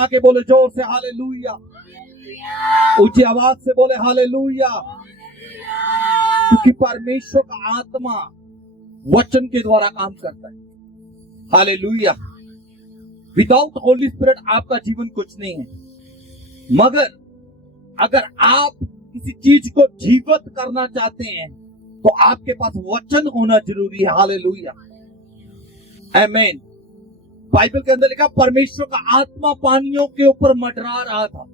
आके बोले जोर से हालेलुया, ऊंची आवाज से बोले हालेलुया। क्योंकि परमेश्वर का आत्मा वचन के द्वारा काम करता है। हालेलुया। विदाउट होली स्पिरिट आपका जीवन कुछ नहीं है। मगर अगर आप किसी चीज को जीवित करना चाहते हैं तो आपके पास वचन होना जरूरी है। हालेलुया, आमीन। बाइबल के अंदर लिखा परमेश्वर का आत्मा पानियों के ऊपर मंडरा रहा था।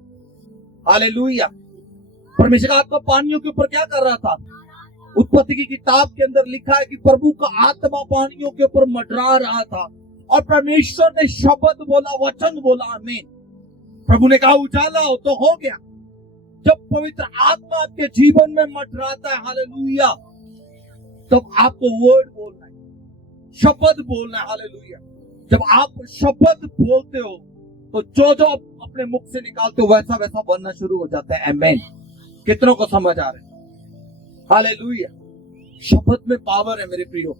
हालेलुया। परमेश्वर का आत्मा पानियों के ऊपर क्या कर रहा था? उत्पत्ति की किताब के अंदर लिखा है कि प्रभु का आत्मा पानियों के ऊपर मंडरा रहा था और परमेश्वर ने शब्द बोला, वचन बोला, आमीन। प्रभु ने कहा उजाला हो तो हो गया। जब पवित्र आत्मा आपके जीवन में मंडराता है, हालेलुया, तब आपको वर्ड बोलना है, शब्द बोलना है। हालेलुया। जब आप शब्द बोलते हो तो जो जो अपने मुख से निकालते हो वैसा वैसा बनना शुरू हो जाता है। आमीन। कितनों को समझ आ रहा है? हालेलुया। शब्द में पावर है मेरे प्रियो।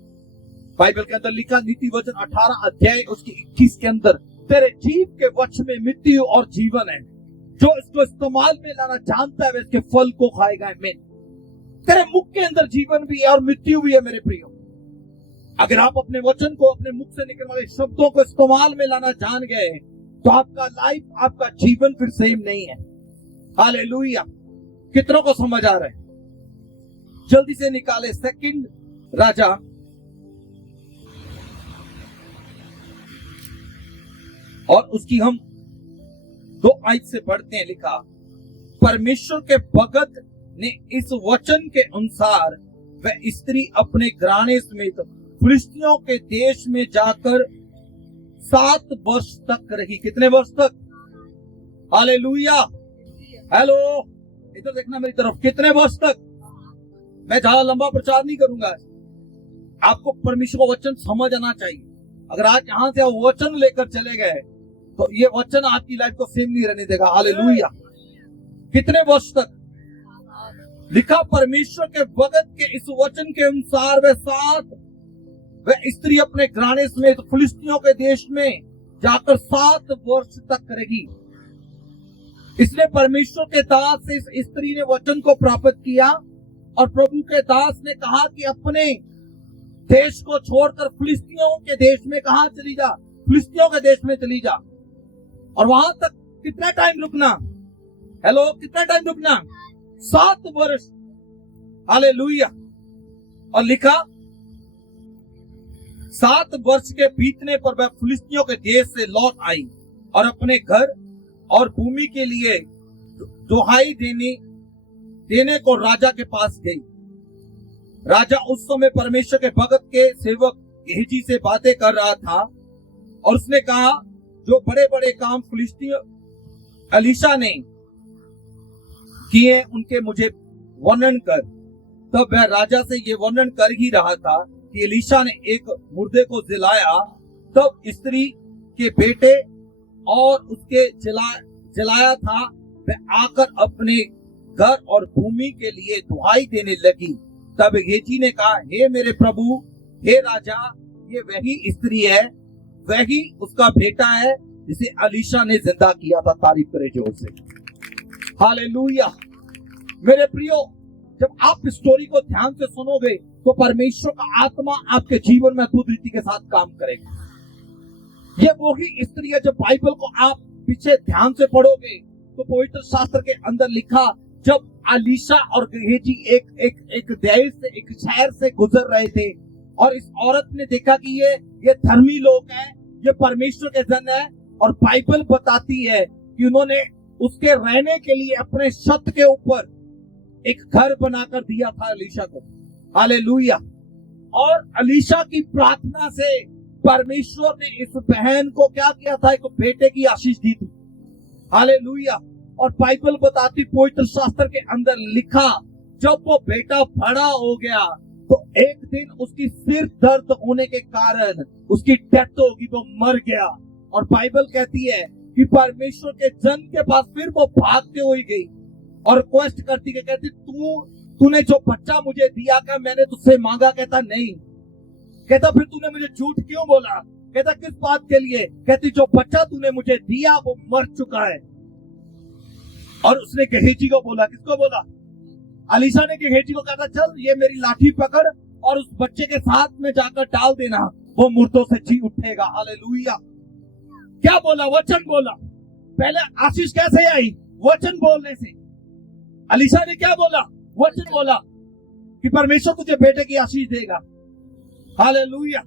बाइबल के अंदर लिखा नीति वचन 18 अध्याय उसकी 21 के अंदर, तेरे जीव के वचन में मृत्यु और जीवन है, जो इसको इस्तेमाल में लाना जानता है वह इसके फल को खाएगा। आमीन। तेरे मुख के अंदर जीवन भी है और मृत्यु भी है मेरे प्रियो। अगर आप अपने वचन को, अपने मुख से निकलने वाले शब्दों को इस्तेमाल में लाना जान गए तो आपका लाइफ, आपका जीवन फिर सेम नहीं है। हालेलुया। कितनों को समझ आ रहा है? जल्दी से निकाले सेकंड राजा और उसकी हम 2 आयत से पढ़ते हैं। लिखा परमेश्वर के भगत ने इस वचन के अनुसार वह स्त्री अपने घराने समेत फिलिस्तियों के देश में जाकर 7 वर्ष तक रही। कितने वर्ष तक? हालेलुया। हेलो, इधर देखना मेरी तरफ। कितने वर्ष तक? मैं ज्यादा लंबा प्रचार नहीं करूंगा। आपको परमेश्वर का वचन समझ आना चाहिए। अगर आज यहां से आप वचन लेकर चले गए तो ये वचन आपकी लाइफ को सेम नहीं रहने देगा। हालेलुया। कितने वर्ष तक? लिखा परमेश्वर के भगत के इस वचन के अनुसार वह स्त्री अपने घराने समेत फिलिस्तियों के देश में जाकर 7 वर्ष तक रही। इसलिए परमेश्वर के दास से इस स्त्री ने वचन को प्राप्त किया और प्रभु के दास ने कहा कि अपने देश को छोड़कर फिलिस्तियों के देश में कहा चली जा? फिलिस्तियों के देश में चली जा। और वहां तक कितना टाइम रुकना? हेलो, कितना टाइम रुकना? 7 वर्ष। हालेलुया। और लिखा 7 वर्ष के बीतने पर वह फिलिस्तियों के देश से लौट आई और अपने घर और भूमि के लिए दुहाई देने को राजा के पास गई। राजा उस समय परमेश्वर के भगत के सेवक गेहजी से बातें कर रहा था और उसने कहा जो बड़े बड़े काम फिलिस्तियों एलीशा ने किए उनके मुझे वर्णन कर। तब वह राजा से ये वर्णन कर ही रहा था कि एलीशा ने एक मुर्दे को जलाया। तब स्त्री के बेटे और उसके जलाया था वह आकर अपने घर और भूमि के लिए दुहाई देने लगी। तब गेहजी ने कहा, हे मेरे प्रभु, हे राजा, ये वही स्त्री है, वही उसका बेटा है जिसे एलीशा ने जिंदा किया था। तारीफ करे जोर से। हालेलुया। मेरे प्रियो, जब आप स्टोरी को ध्यान से सुनोगे तो परमेश्वर का आत्मा आपके जीवन में अद्भुत रीति के साथ काम करेगा। ये वही स्त्री है। जब बाइबल को आप पीछे ध्यान से पढ़ोगे तो पवित्र शास्त्र के अंदर लिखा, जब एलीशा और गेहजी एक देश से, एक शहर से गुजर रहे थे और इस औरत ने देखा कि ये धर्मी लोग हैं, ये परमेश्वर के जन है, और बाइबल बताती है कि उन्होंने उसके रहने के लिए अपने छत के ऊपर एक घर बनाकर दिया था एलीशा को। हालेलुया। और एलीशा की प्रार्थना से परमेश्वर ने इस बहन को क्या किया था? एक बेटे की आशीष दी थी। हालेलुया। और बाइबल बताती, पवित्र शास्त्र के अंदर लिखा, जब वो बेटा बड़ा हो गया तो एक दिन उसकी सिर दर्द होने के कारण उसकी डेथ होगी, वो मर गया। और बाइबल कहती है कि परमेश्वर के जन के पास फिर वो भागते हुए गई और रिक्वेस्ट करती है, कहती तूने जो बच्चा मुझे दिया, क्या मैंने तुझसे मांगा? कहता नहीं। कहता फिर तूने मुझे झूठ क्यों बोला? कहता किस बात के लिए? कहती जो बच्चा तूने मुझे दिया वो मर चुका है। और उसने गेहजी को बोला, किसको बोला? अलीशा ने गेहजी को कहा चल ये मेरी लाठी पकड़ और उस बच्चे के साथ में जाकर डाल देना, वो मुर्दों से जी उठेगा। हालेलुया। क्या बोला? वचन बोला। पहले आशीष कैसे आई? वचन बोलने से। अलीशा ने क्या बोला? वचन बोला कि परमेश्वर तुझे बेटे की आशीष देगा। हालेलुया।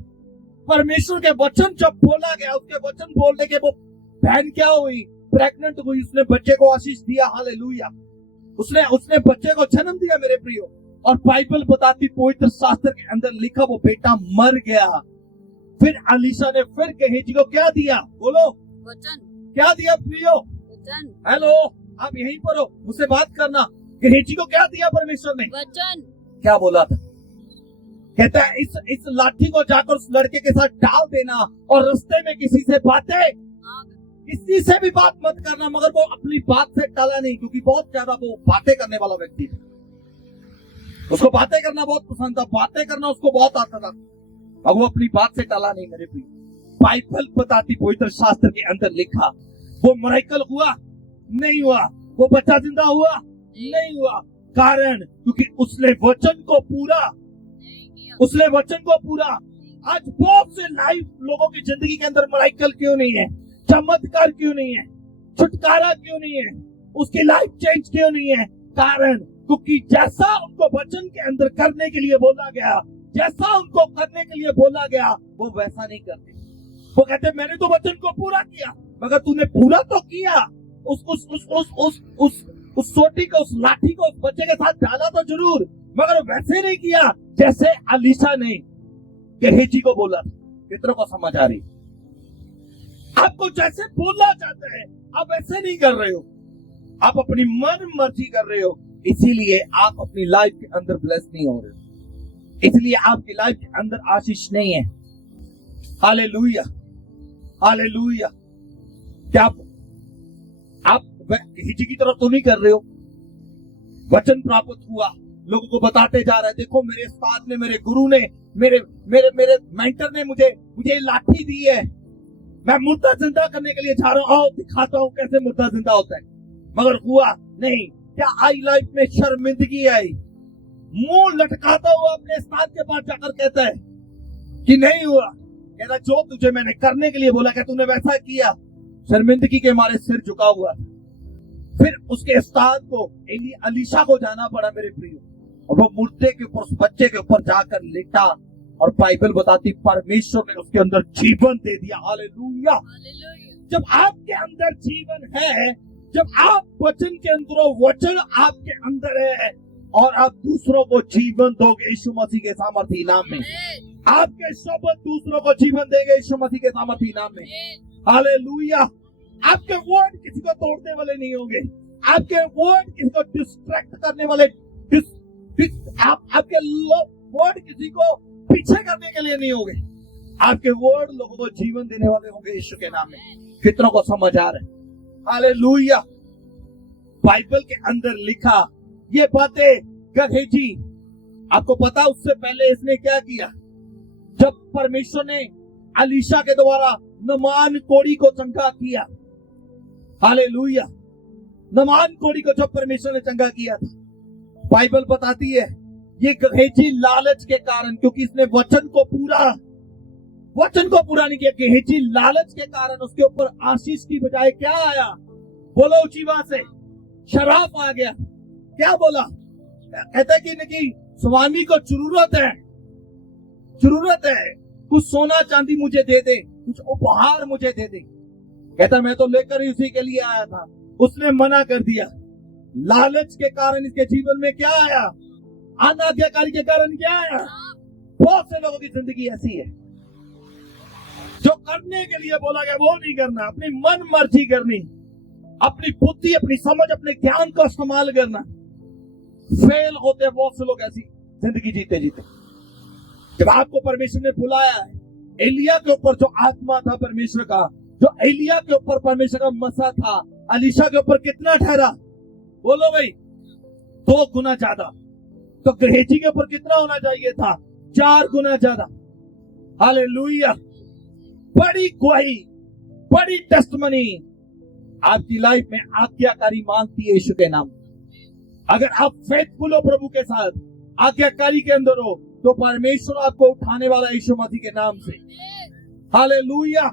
परमेश्वर के वचन जब बोला गया, उसके वचन बोलने के वो बहन क्या हुई? प्रेग्नेंट हुई। उसने बच्चे को आशीष दिया। हालेलुया। उसने बच्चे को जन्म दिया मेरे प्रियो। और बाइबल बताती, पवित्र शास्त्र के अंदर लिखा वो बेटा मर गया। फिर अलीशा ने फिर गेहजी को क्या दिया? बोलो वचन। क्या दिया प्रियो? वचन। हेलो, आप यहीं पर हो, मुझसे बात करना। गेहजी को क्या दिया परमेश्वर ने? वचन। क्या बोला था? कहता है इस लाठी को जाकर उस लड़के के साथ डाल देना और रास्ते में किसी से किसी से भी बात मत करना। मगर वो अपनी बात से टाला नहीं, क्योंकि बहुत ज्यादा वो बातें करने वाला व्यक्ति था। उसको बातें करना बहुत पसंद था, बातें करना उसको बहुत आता था, और वो अपनी बात से टाला नहीं मेरे प्रिय। बाइबल बताती, पवित्र शास्त्र के अंदर लिखा, वो मिरेकल हुआ नहीं हुआ, वो बच्चा जिंदा हुआ नहीं हुआ। कारण क्योंकि उसने वचन को पूरा, उसने वचन को पूरा। आज बहुत से लाइफ लोगों की जिंदगी के अंदर मिरेकल क्यों नहीं है? चमत्कार क्यों नहीं है? छुटकारा क्यों नहीं है? उसकी लाइफ चेंज क्यों नहीं है? कारण क्योंकि जैसा उनको वचन के अंदर करने के लिए बोला गया, जैसा उनको करने के लिए बोला गया, वो वैसा नहीं करते। वो कहते मैंने तो वचन को पूरा किया, मगर तूने पूरा तो किया। उस सोटी को, उस लाठी को उस बच्चे के साथ डाला तो जरूर, मगर वैसे नहीं किया जैसे अलीशा ने गेहजी को बोला। कितनों को समझ आ रही? आपको जैसे बोलना चाहते हैं आप वैसे नहीं कर रहे हो, आप अपनी मन मर्जी कर रहे हो। इसीलिए आप अपनी लाइफ के अंदर ब्लेस नहीं हो रहे हो, इसलिए आपकी लाइफ के अंदर आशीष नहीं है। Hallelujah, hallelujah. क्या आप गेहजी की तरफ तो नहीं कर रहे हो? वचन प्राप्त हुआ, लोगों को बताते जा रहे, देखो मेरे उस्ताद ने, मेरे गुरु ने, मेरे मेंटर ने मुझे लाठी दी है, मैं मुर्दा जिंदा करने के लिए जा रहा हूं, आओ दिखाता हूं कैसे मुर्दा जिंदा होता है। मगर हुआ नहीं। क्या आई लाइफ में शर्मिंदगी आई? मुंह लटकाता हुआ अपने उस्ताद के पास जाकर कहता है कि नहीं हुआ। कहता जो तुझे मैंने करने के लिए बोला, क्या तूने वैसा किया? शर्मिंदगी के मारे सिर झुका हुआ। फिर उसके उस्ताद को, अलीशा को जाना पड़ा मेरे प्रिय, और वो मुर्दे के ऊपर, उस बच्चे के ऊपर जाकर लेटा, और बाइबल बताती परमेश्वर ने उसके अंदर जीवन दे दिया। हालेलुया। जब आपके अंदर जीवन है, जब आप वचन के अंदर हो, वचन आपके अंदर है, और आप दूसरों को जीवन दोगे यीशु मसीह के सामर्थी नाम में। आपके शब्द दूसरों को जीवन देंगे यीशु मसीह के सामर्थी नाम में। हालेलुया। आपके वर्ड किसी को तोड़ने वाले नहीं होंगे, आपके वर्ड किसी को डिस्ट्रैक्ट करने वाले, आपके वर्ड किसी को पीछे करने के लिए नहीं होंगे, आपके वर्ड लोगों को जीवन देने वाले होंगे यीशु के नाम में। कितनों को समझ आ रहा है? हालेलुया। बाइबल के अंदर लिखा ये बातें गेहजी, आपको पता उससे पहले इसने क्या किया? जब परमेश्वर ने अलीशा के द्वारा नमान कोड़ी को चंगा किया, हालेलुया, नमान कोड़ी को जब परमेश्वर ने चंगा किया था, बाइबल बताती है ये गेहजी लालच के कारण, क्योंकि इसने वचन को पूरा नहीं किया, गेहजी लालच के कारण उसके ऊपर आशीष की बजाय क्या आया? बोलो ऊंची बात से, शराब आ गया। क्या बोला? कहता है कि स्वामी को जरूरत है, कुछ सोना चांदी मुझे दे दे, कुछ उपहार मुझे दे दे। कहता मैं तो लेकर ही उसी के लिए आया था। उसने मना कर दिया। लालच के कारण इसके जीवन में क्या आया? अनाज्ञाकारी के कारण क्या आया? बहुत से लोगों की जिंदगी ऐसी है, जो करने के लिए बोला गया वो नहीं करना, अपनी मन मर्जी करनी, अपनी बुद्धि, अपनी समझ, अपने ज्ञान का इस्तेमाल करना। फेल होते बहुत से लोग ऐसी जिंदगी जीते। जब आपको परमेश्वर ने बुलाया है, एलिया के ऊपर जो आत्मा था परमेश्वर का, जो एलिया के ऊपर परमेश्वर का मसा था, अलीशा के ऊपर कितना ठहरा? बोलो भाई, 2 गुना ज्यादा। तो गेहजी के ऊपर कितना होना चाहिए था? 4 गुना ज्यादा। हालेलुया। बड़ी गवाही, बड़ी टेस्टमनी आपकी लाइफ में आज्ञाकारी मांगती है यीशु के नाम। अगर आप फेथफुल हो प्रभु के साथ, आज्ञाकारी के अंदर हो, तो परमेश्वर आपको उठाने वाला यीशु मसीह के नाम से। हालेलुया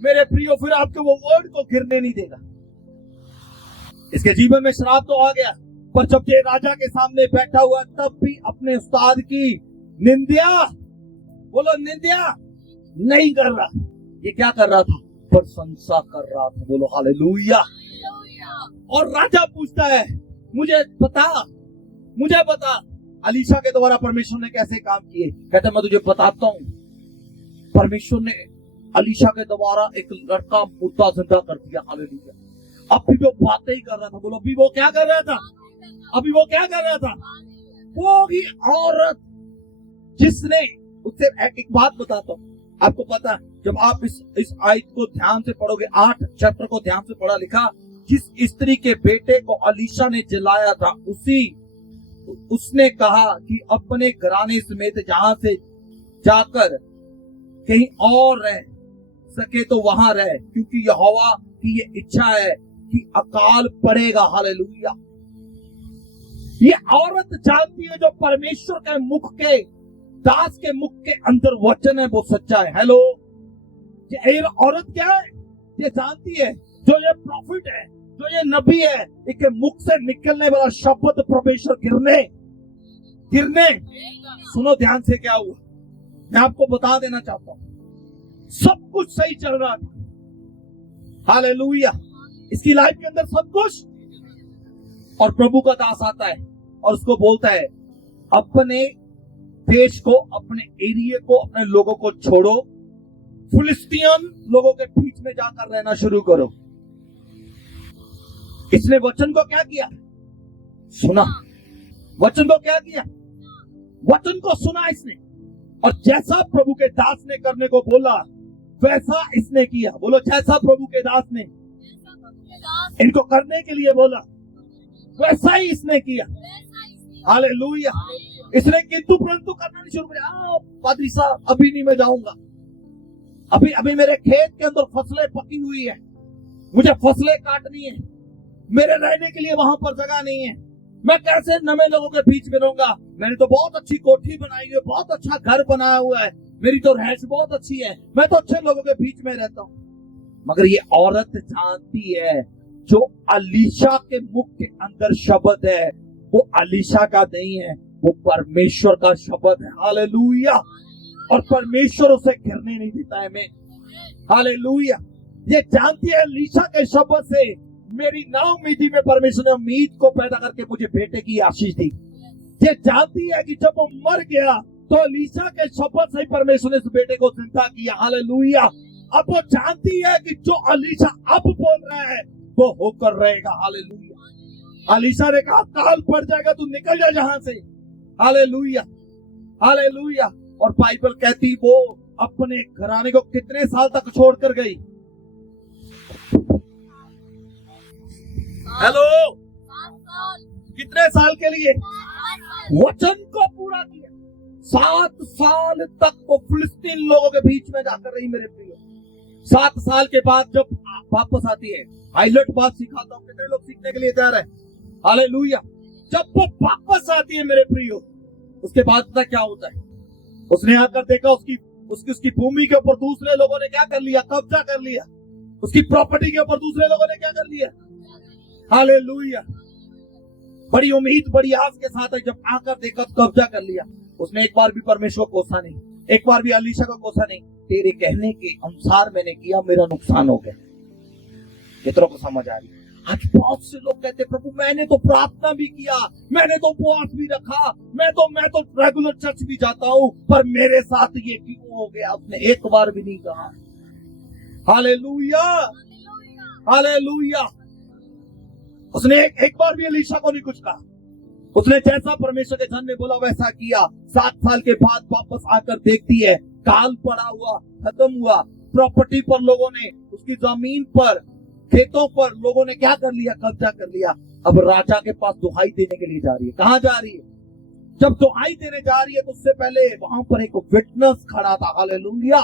मेरे प्रियो, फिर आपके वो वर्ड को गिरने नहीं देगा। इसके जीवन में शराब तो आ गया, पर जब ये राजा के सामने बैठा हुआ तब भी अपने उस्ताद की निंदा, बोलो निंदा नहीं कर रहा। ये क्या कर रहा था? प्रशंसा कर रहा था। बोलो हालेलुया। और राजा पूछता है, मुझे बता अलीशा के द्वारा परमेश्वर ने कैसे काम किए। कहते मैं तुझे बताता हूँ। परमेश्वर ने अलीशा के द्वारा एक लड़का मुर्दा जिंदा कर दिया। हालेलुया। अभी वो बातें ही कर रहा था। बोलो अभी वो क्या कर रहा था? वो ही औरत जिसने उससे एक बात बताता हूँ आपको पता, जब आप इस आयत को ध्यान से पढ़ोगे, 8 चैप्टर को ध्यान से पढ़ा लिखा, जिस स्त्री के बेटे को अलीशा ने जलाया था, उसने कहा कि अपने घराने समेत जहां से जाकर कहीं और रह सके तो वहां रहे, क्योंकि यहोवा की ये इच्छा है कि अकाल पड़ेगा। हालेलुया। ये औरत जानती है जो परमेश्वर के मुख के दास के मुख के अंदर वचन है वो सच्चा है। हेलो, ये औरत क्या है? ये जानती है जो ये प्रॉफिट है, जो ये नबी है, इसके मुख से निकलने वाला शब्द परमेश्वर गिरने। सुनो ध्यान से क्या हुआ, मैं आपको बता देना चाहता हूं। सब कुछ सही चल रहा था। हालेलुया। इसकी लाइफ के अंदर सब कुछ, और प्रभु का दास आता है और उसको बोलता है अपने देश को, अपने एरिया को, अपने लोगों को छोड़ो, फिलिस्तीन लोगों के बीच में जाकर रहना शुरू करो। इसने वचन को क्या किया? सुना। वचन को क्या किया? वचन को सुना इसने, और जैसा प्रभु के दास ने करने को बोला वैसा इसने किया। बोलो जैसा प्रभु के दास ने इनको करने के लिए बोला वैसा ही इसने किया। हालेलुया। इसने किंतु परंतु करना नहीं शुरू किया। पादरी साहब अभी नहीं मैं जाऊंगा, अभी मेरे खेत के अंदर फसलें पकी हुई है, मुझे फसलें काटनी है, मेरे रहने के लिए वहां पर जगह नहीं है, मैं कैसे नवे लोगों के बीच में रहूंगा। मैंने तो बहुत अच्छी कोठी बनाई है, बहुत अच्छा घर बनाया हुआ है, मेरी तो रहश बहुत अच्छी है, मैं तो अच्छे लोगों के बीच में रहता हूँ। मगर ये औरत जानती है जो अलीशा के मुख के अंदर शब्द है वो अलीशा का नहीं है, वो परमेश्वर का शब्द है। हालेलुया। और परमेश्वर उसे गिरने नहीं देता है। मैं हालेलुया। ये जानती है अलीशा के शब्द से मेरी नाउमीदी में परमेश्वर ने उम्मीद को पैदा करके मुझे बेटे की आशीष दी। ये जानती है कि जब वो मर गया तो अलीशा के शब्द से परमेश्वर ने इस बेटे को जिंदा किया। हालेलुया। अब वो जानती है कि जो अलीशा अब बोल रहा है वो होकर रहेगा। हालेलुया। अलीशा ने कहा काल पड़ जाएगा, तू निकल जा जहां से। हालेलुया। हालेलुया। और बाइबल कहती वो अपने घराने को कितने साल तक छोड़कर गई? हेलो, कितने साल के लिए? वचन को पूरा किया। 7 साल तक वो फिलिस्तीन लोगों के बीच में जाकर रही मेरे प्रिय। 7 साल के बाद जब वापस आती है, हाईलाइट बात सिखाता हूँ, कितने लोग सीखने के लिए तैयार है? हालेलुया। जब वो वापस आती है मेरे प्रियो, उसके बाद पता क्या होता है? उसने आकर देखा उसकी भूमि के ऊपर दूसरे लोगों ने क्या कर लिया? कब्जा कर लिया। उसकी प्रॉपर्टी के ऊपर दूसरे लोगों ने क्या कर लिया? हालेलुया। बड़ी उम्मीद बड़ी आस के साथ है, जब आकर देखा तो कब्जा कर लिया। उसने एक बार भी परमेश्वर को कोसा नहीं, एक बार भी अलीशा को कोसा नहीं। तेरे कहने के अनुसार मैंने किया, मेरा नुकसान हो गया। कितनों को समझ आ रही? आज बहुत से लोग कहते प्रभु मैंने तो प्रार्थना भी किया, मैंने तो उपवास भी रखा, मैं तो रेगुलर चर्च भी जाता हूँ, पर मेरे साथ ये क्यों हो गया? उसने एक बार भी नहीं कहा। हालेलुया। हालेलुया। उसने एक बार भी अलीशा को नहीं कुछ कहा। उसने जैसा परमेश्वर के जन ने बोला वैसा किया। 7 साल के बाद वापस आकर देखती है काल पड़ा हुआ, खत्म हुआ। प्रॉपर्टी पर लोगों ने, उसकी जमीन पर, खेतों पर लोगों ने क्या कर लिया? कब्जा कर लिया। अब राजा के पास दुहाई देने के लिए जा रही है। कहां जा रही है? जब दुहाई देने जा रही है तो उससे पहले वहां पर एक विटनेस खड़ा था। हालेलुया।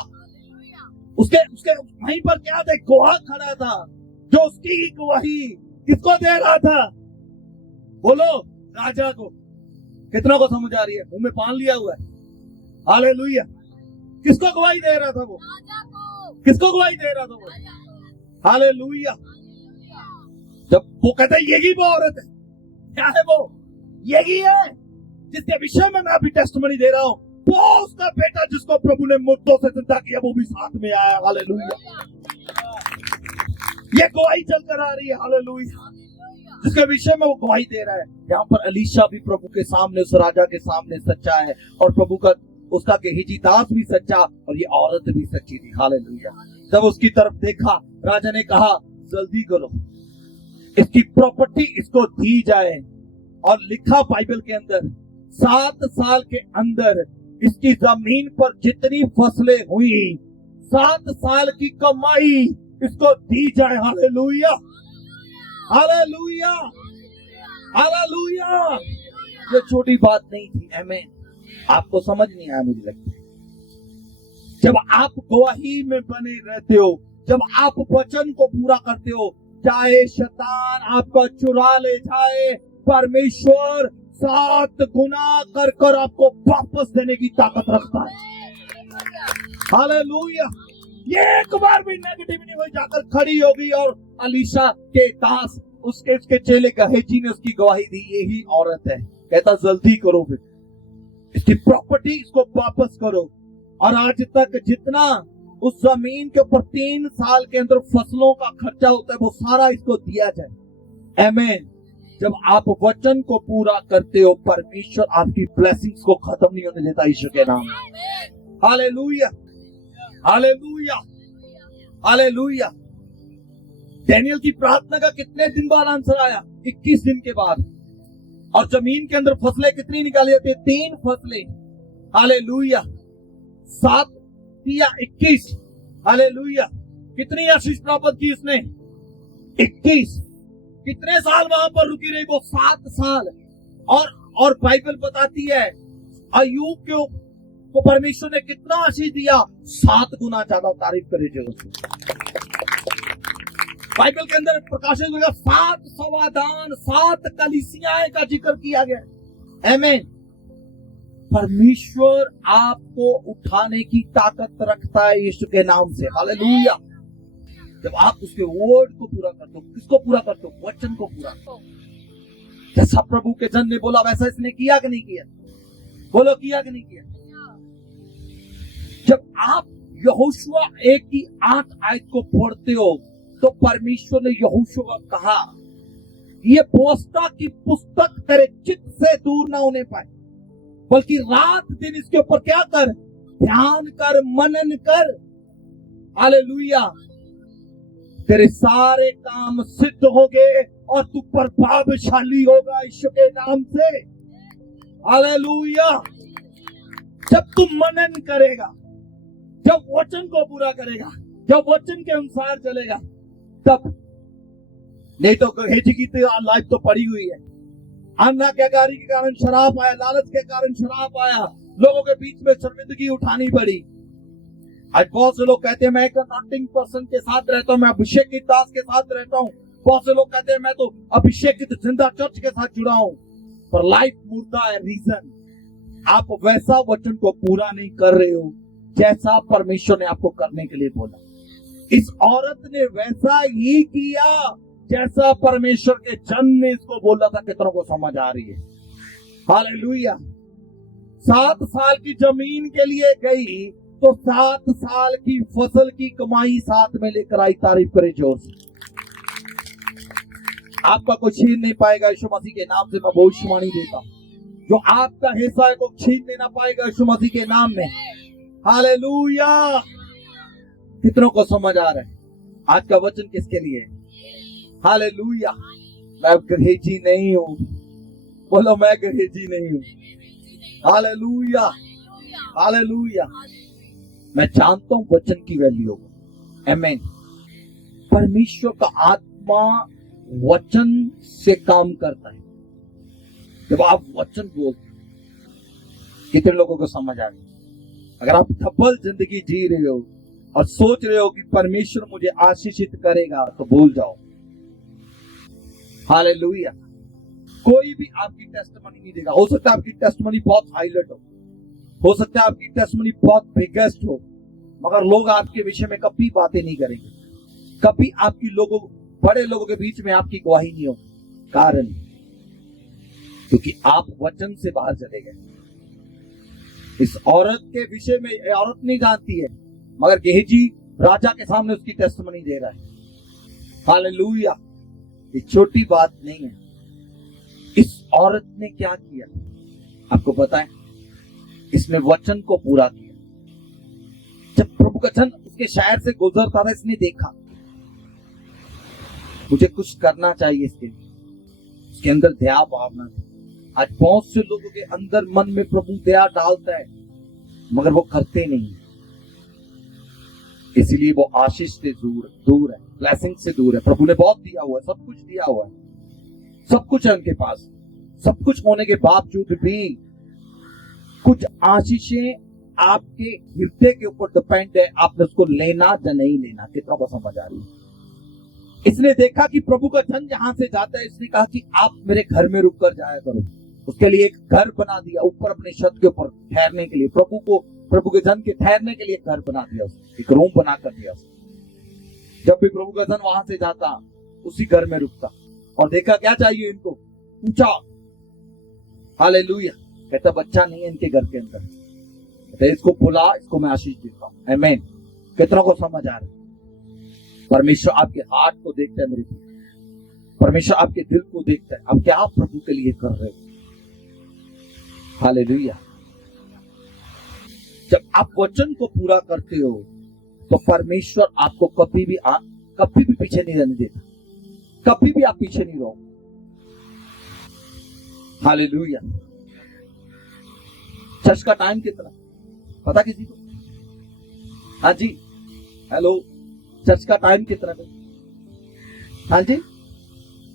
उसके उसके वहीं पर क्या था, गवाह खड़ा था जो उसकी ही गवाही किसको दे रहा था? बोलो, राजा को। कितनों को समझ आ रही है? मुंह में पान लिया हुआ है। हालेलुया। किसको गवाही दे रहा था वो? किसको गवाही दे रहा था वो? हालेलुया। जब वो कहता है यही वो औरत है, क्या है वो? यही है जिसके विषय में मैं अभी टेस्टमनी दे रहा हूं। वो उसका बेटा जिसको प्रभु ने मुर्दों से जिंदा किया, वो भी साथ में आया। हालेलुया। ये गवाही चलकर आ रही है। हालेलुया। जिसके विषय में वो गवाही दे रहा है। यहाँ पर एलीशा भी प्रभु के सामने, उस राजा के सामने सच्चा है, और प्रभु का उसका गेहजी दास भी सच्चा, और ये औरत भी सच्ची थी। हालेलुया। जब उसकी तरफ देखा, राजा ने कहा जल्दी करो, इसकी प्रॉपर्टी इसको दी जाए। और लिखा बाइबल के अंदर 7 साल के अंदर इसकी जमीन पर जितनी फसलें हुई, 7 साल की कमाई इसको दी जाए। हालेलुया। हालेलुया। हालेलुया। ये छोटी बात नहीं थी। आमीन। आपको समझ नहीं आया मुझे लगता है। जब आप गवाही में बने रहते हो, जब आप वचन को पूरा करते हो, चाहे शैतान आपका चुरा ले जाए, परमेश्वर 7 गुना कर कर आपको वापस देने की ताकत रखता है। हालेलुया। ये एक बार भी नेगेटिविटी में जाकर खड़ी होगी, और एलीशा के दास उसके चेले गेहजी ने उसकी गवाही दी, यही औरत है। कहता जल्दी करो, फिर इसकी प्रॉपर्टी इसको वापस करो। और आज तक जितना उस जमीन के ऊपर 3 साल के अंदर फसलों का खर्चा होता है, वो सारा इसको दिया जाए। आमीन। जब आप वचन को पूरा करते हो, परमेश्वर आपकी ब्लेसिंग्स को खत्म नहीं होने देता, यीशु के नाम में। हालेलुया। हालेलुया। हालेलुया। डैनियल की प्रार्थना का कितने दिन बाद आंसर आया? 21 दिन के बाद। और जमीन के अंदर फसलें कितनी निकाली जाती है? 3 फसलें। हालेलुया। 7 या 21। हालेलुया। कितनी आशीष प्राप्त की उसने? 21। कितने साल वहां पर रुकी रही वो? 7 साल। और बाइबल बताती है अय्यूब को परमेश्वर ने कितना आशीष दिया? 7 गुना ज्यादा। तारीफ करे जो बाइबल के अंदर प्रकाशित होगा 7 समाधान, 7 कलीसियाएं का जिक्र किया गया। आमीन। परमेश्वर आपको उठाने की ताकत रखता है यीशु के नाम से। हालेलुया। जब आप उसके वर्ड को पूरा करते हो, किसको पूरा करते हो? वचन को पूरा करते हो। जैसा प्रभु के जन ने बोला वैसा इसने किया कि नहीं किया? बोलो, किया कि नहीं किया? जब आप यहोशुआ 1 की 8 आयत को पढ़ते हो, तो परमेश्वर ने यहोशुआ को कहा, ये व्यवस्था की पुस्तक तेरे चित्त से दूर ना होने पाए, बल्कि रात दिन इसके ऊपर क्या कर? ध्यान कर, मनन कर। हालेलुया। तेरे सारे काम सिद्ध होंगे और तू प्रभावशाली होगा यीशु के नाम से। हालेलुया। जब तू मनन करेगा, जब वचन को पूरा करेगा, जब वचन के अनुसार चलेगा, तब। नहीं तो गेहजी की लाइफ तो पड़ी हुई है। आज्ञाकारी के कारण शराब आया, लालच के कारण शराब आया, लोगों के बीच में शर्मिंदगी उठानी पड़ी। आज बहुत से लोग कहते हैं मैं एक अनॉइंटिंग पर्सन के साथ रहता हूं, मैं अभिषेकित दास के साथ रहता हूं। बहुत से लोग कहते हैं मैं तो अभिषेकित जिंदा चर्च के साथ जुड़ा हूं, पर लाइफ मुर्दा है। रीजन, आप वैसा वचन को पूरा नहीं कर रहे हो जैसा परमेश्वर ने आपको करने के लिए बोला। इस औरत ने वैसा ही किया जैसा परमेश्वर के जन ने इसको बोला था। कितनों को समझ आ रही है? हालेलुया। 7 साल की जमीन के लिए गई तो 7 साल की फसल की कमाई साथ में लेकर आई। तारीफ करे जोर से। आपका कोई छीन नहीं पाएगा यीशु मसीह के नाम से। मैं भविष्यवाणी देता हूं, जो आपका हिस्सा है को छीन नहीं ना पाएगा यीशु मसीह के नाम में। हालेलुया। कितनों को समझ आ रहा है? आज का वचन किसके लिए है? हालेलुया। मैं गेहजी नहीं हूं। बोलो, मैं गेहजी नहीं हूं। हालेलुया। हालेलुया। मैं जानता हूं वचन की वैल्यू। आमीन। परमेश्वर का आत्मा वचन से काम करता है। जब आप वचन बोलते, कितने लोगों को समझ आ रही? अगर आप सफल जिंदगी जी रहे हो, और सोच रहे हो कि परमेश्वर मुझे आशीषित करेगा, तो भूल जाओ। हालेलुया। कोई भी आपकी टेस्टिमनी नहीं देगा। हो सकता है आपकी टेस्टिमनी बहुत हाईलाइट हो सकता है आपकी टेस्टिमनी बहुत बिगेस्ट हो, मगर लोग आपके विषय में कभी बातें नहीं करेंगे। कभी आपकी लोगों, बड़े लोगों के बीच में आपकी गवाही नहीं होगी। कारण क्योंकि आप वचन से बाहर चले गए। इस औरत के विषय में औरत नहीं जानती है, मगर गेहजी राजा के सामने उसकी टेस्टिमनी दे रहा है। हालेलुया। ये छोटी बात नहीं है। इस औरत ने क्या किया आपको पता है? इसने वचन को पूरा किया। जब प्रभु का जन उसके शहर से गुजरता था, इसने देखा मुझे कुछ करना चाहिए इसके लिए। उसके अंदर दया भावना थी। आज बहुत से लोगों के अंदर मन में प्रभु दया डालता है, मगर वो करते नहीं, इसीलिए वो आशीष से दूर है, ब्लेसिंग से दूर है। प्रभु ने बहुत दिया हुआ है, सब कुछ दिया हुआ है, सब कुछ है उनके पास। सब कुछ होने के बावजूद भी कुछ आशीषें आपके हृदय के ऊपर डिपेंड है, आपने उसको लेना या नहीं लेना। कितना को समझ आ रही है? इसने देखा कि प्रभु का जन जहां से जाता है, इसने कहा कि आप मेरे घर में रुक कर जाया करो। उसके लिए एक घर बना दिया ऊपर अपने छत के ऊपर ठहरने के लिए। प्रभु के जन के ठहरने के लिए घर बना दिया उसने, एक रूम बना कर दिया उसने। जब भी प्रभु का जन वहां से जाता, उसी घर में रुकता और देखा क्या चाहिए इनको, पूछा। हालेलुया। कहता बच्चा नहीं है इनके घर के अंदर, कहता इसको बुला, इसको मैं आशीष देता हूं। आमीन। कितना को समझ आ रहा है? परमेश्वर आपके हार्ट को देखता है मेरे को, परमेश्वर आपके दिल को देखता है। आप क्या प्रभु के लिए कर रहे हो? हालेलुया। जब आप वचन को पूरा करते हो तो परमेश्वर आपको कभी भी पीछे नहीं रहने देता। कभी भी आप पीछे नहीं रहो। हालेलुया। चर्च का टाइम कितना पता किसी को? हाँ जी, हेलो, चर्च का टाइम कितना है? हाँ जी,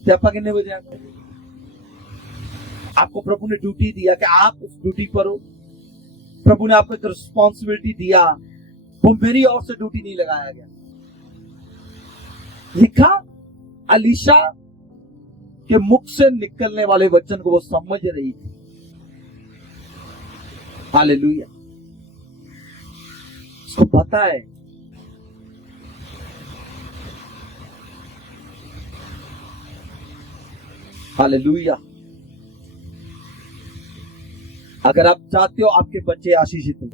आप कितने बजे आते हैं? आपको प्रभु ने ड्यूटी दिया कि आप उस ड्यूटी पर हो। प्रभु ने आपको एक रिस्पॉन्सिबिलिटी दिया, वो मेरी ओर से ड्यूटी नहीं लगाया गया। लिखा अलीशा के मुख से निकलने वाले वचन को वो समझ रही थी। हालेलुया। उसको पता है हालेलुया। अगर आप चाहते हो आपके बच्चे आशीषित हो,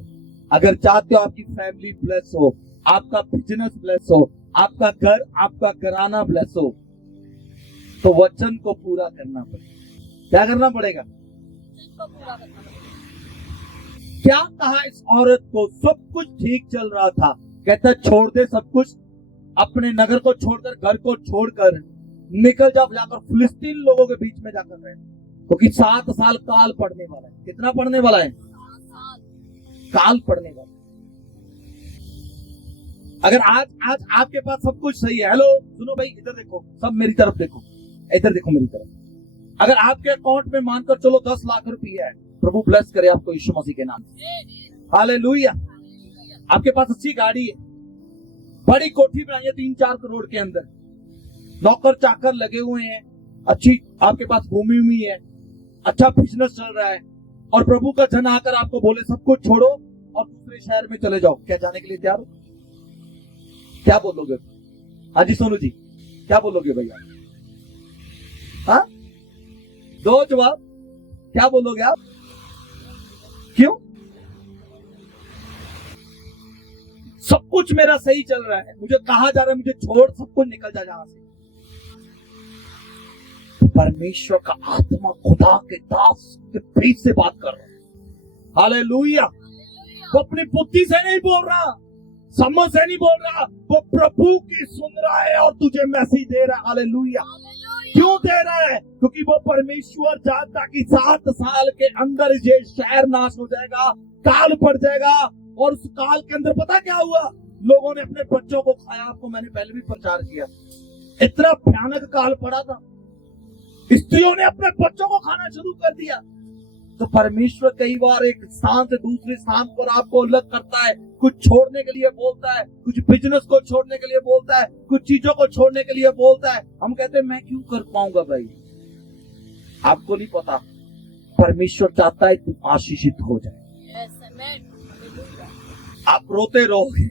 अगर चाहते हो आपकी फैमिली ब्लेस हो, आपका बिजनेस ब्लेस हो, आपका घर, आपका घराना ब्लेस हो, तो वचन को पूरा करना पड़ेगा। क्या करना पड़ेगा? क्या कहा इस औरत को? सब कुछ ठीक चल रहा था, कहता छोड़ दे सब कुछ, अपने नगर को छोड़कर, घर को छोड़कर निकल जाओ, जाकर फिलिस्तीन लोगों के बीच में जाकर रहे, क्योंकि 7 साल काल पड़ने वाला है। कितना पड़ने वाला है? काल पड़ने वाला। अगर आज आपके पास सब कुछ सही है, हेलो सुनो भाई, इधर देखो, सब मेरी तरफ देखो, इधर देखो मेरी तरफ। अगर आपके अकाउंट में मानकर चलो 10 लाख रुपया है, प्रभु ब्लेस करे आपको यीशु मसीह के नाम से। हालेलुया। आपके पास अच्छी गाड़ी है, बड़ी कोठी बनाई है 3-4 करोड़ के अंदर, नौकर चाकर लगे हुए हैं, अच्छी आपके पास भूमि हुई है, अच्छा बिजनेस चल रहा है, और प्रभु का जन आकर आपको बोले सब कुछ छोड़ो और दूसरे शहर में चले जाओ, क्या जाने के लिए तैयार हो? क्या बोलोगे? हाँ जी सोनू जी, क्या बोलोगे भैया? हाँ, दो जवाब। क्या बोलोगे आप? क्यों? सब कुछ मेरा सही चल रहा है, मुझे कहा जा रहा है मुझे छोड़ सब कुछ, निकल जा यहां से। परमेश्वर का आत्मा खुदा के दास के बीच से बात कर रहा है। हालेलुया। वो अपनी बुद्धि से नहीं बोल रहा, समझ से नहीं बोल रहा, वो प्रभु की सुन रहा है और तुझे मैसेज दे रहा है। हालेलुया। क्यों दे रहा है? क्योंकि वो परमेश्वर जानता कि 7 साल के अंदर ये शहर नाश हो जाएगा, काल पड़ जाएगा। और उस काल के अंदर पता क्या हुआ? लोगों ने अपने बच्चों को खाया। आपको मैंने पहले भी प्रचार किया, इतना भयानक काल पड़ा था, स्त्रियों ने अपने बच्चों को खाना शुरू कर दिया। तो परमेश्वर कई बार एक स्थान से दूसरे स्थान पर आपको अलग करता है, कुछ छोड़ने के लिए बोलता है, कुछ बिजनेस को छोड़ने के लिए बोलता है, कुछ चीजों को छोड़ने के लिए बोलता है। हम कहते हैं मैं क्यों कर पाऊंगा भाई। आपको नहीं पता, परमेश्वर चाहता है तुम आशीषित हो जाए। आप रोते रहोगे।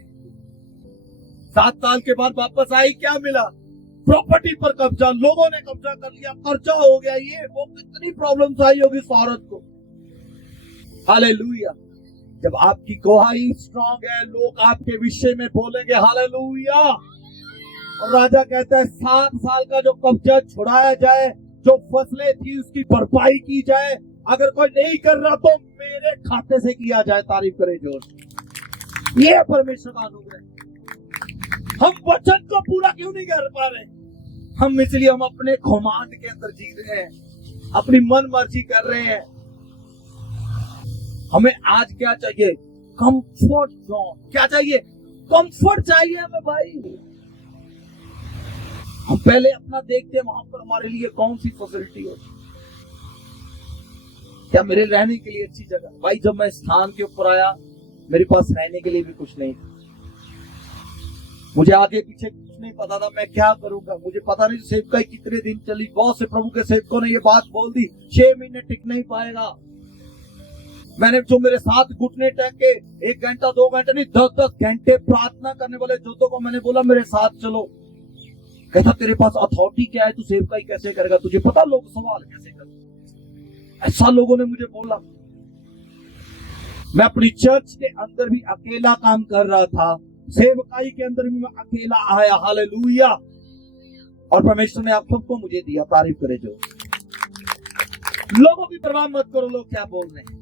7 साल के बाद वापस आई, क्या मिला? प्रॉपर्टी पर कब्जा, लोगों ने कब्जा कर लिया, खर्चा हो गया, ये वो, कितनी प्रॉब्लम्स आई होगी इस औरत को। हालेलुया। जब आपकी गवाही स्ट्रांग है, लोग आपके विषय में बोलेंगे हालेलुया। और राजा कहता है 7 साल का जो कब्जा छुड़ाया जाए, जो फसलें थी उसकी भरपाई की जाए। अगर कोई नहीं कर रहा तो मेरे खाते से किया जाए। तारीफ करें जोर से। ये परमेश्वर का अनुग्रह। हम वचन को पूरा क्यों नहीं कर पा रहे? हम इसलिए हम अपने घमंड के अंदर जी रहे हैं, अपनी मन मर्जी कर रहे हैं। हमें आज क्या चाहिए? Comfort zone. क्या चाहिए? कंफर्ट चाहिए हमें भाई। हम पहले अपना देखते हैं वहां पर हमारे लिए कौन सी फैसिलिटी हो, क्या मेरे रहने के लिए अच्छी जगह। भाई जब मैं स्थान के ऊपर आया, मेरे पास रहने के लिए भी कुछ नहीं था। मुझे आगे पीछे कुछ नहीं पता था, मैं क्या करूंगा। मुझे पता नहीं सेवकाई कितने दिन चली। बहुत से प्रभु के सेवकों ने ये बात बोल दी, 6 महीने टिक नहीं पाएगा। मैंने जो मेरे साथ घुटने टेक के 1 घंटा 2 घंटे नहीं 10-10 घंटे प्रार्थना करने वाले जोतों को मैंने बोला मेरे साथ चलो। कहता तेरे पास अथॉरिटी क्या है, तू सेवकाई कैसे करेगा? तुझे पता लोग सवाल कैसे करते? ऐसा लोगों ने मुझे बोला। मैं अपनी चर्च के अंदर भी अकेला काम कर रहा था, सेवकाई के अंदर भी मैं अकेला आया। हालेलुया। और परमेश्वर ने आप सबको मुझे दिया। तारीफ करे जो। लोगों की परवाह मत करो लोग क्या बोल रहे हैं।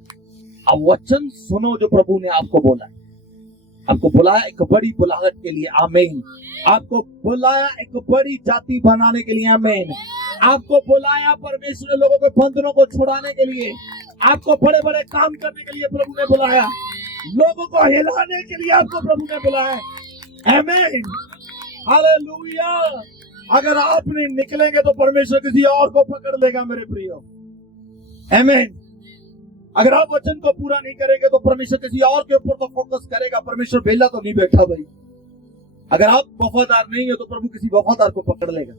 अब वचन सुनो जो प्रभु ने आपको बोला है। आपको बुलाया एक बड़ी बुलाहट के लिए, आमीन। आपको बुलाया एक बड़ी जाति बनाने के लिए, आमीन। आपको बुलाया परमेश्वर ने लोगों के बंधनों को छुड़ाने के लिए। आपको बड़े बड़े काम करने के लिए प्रभु ने बुलाया। लोगों को हिलाने के लिए आपको प्रभु ने बुलाया, आमीन। हालेलुया। अगर आप नहीं निकलेंगे तो परमेश्वर किसी और को पकड़ लेगा मेरे प्रियो, आमीन। अगर आप वचन को पूरा नहीं करेंगे तो परमेश्वर किसी और के ऊपर तो फोकस करेगा। परमेश्वर बेला तो नहीं बैठा भाई। अगर आप वफादार नहीं हो तो प्रभु किसी वफादार को पकड़ लेगा।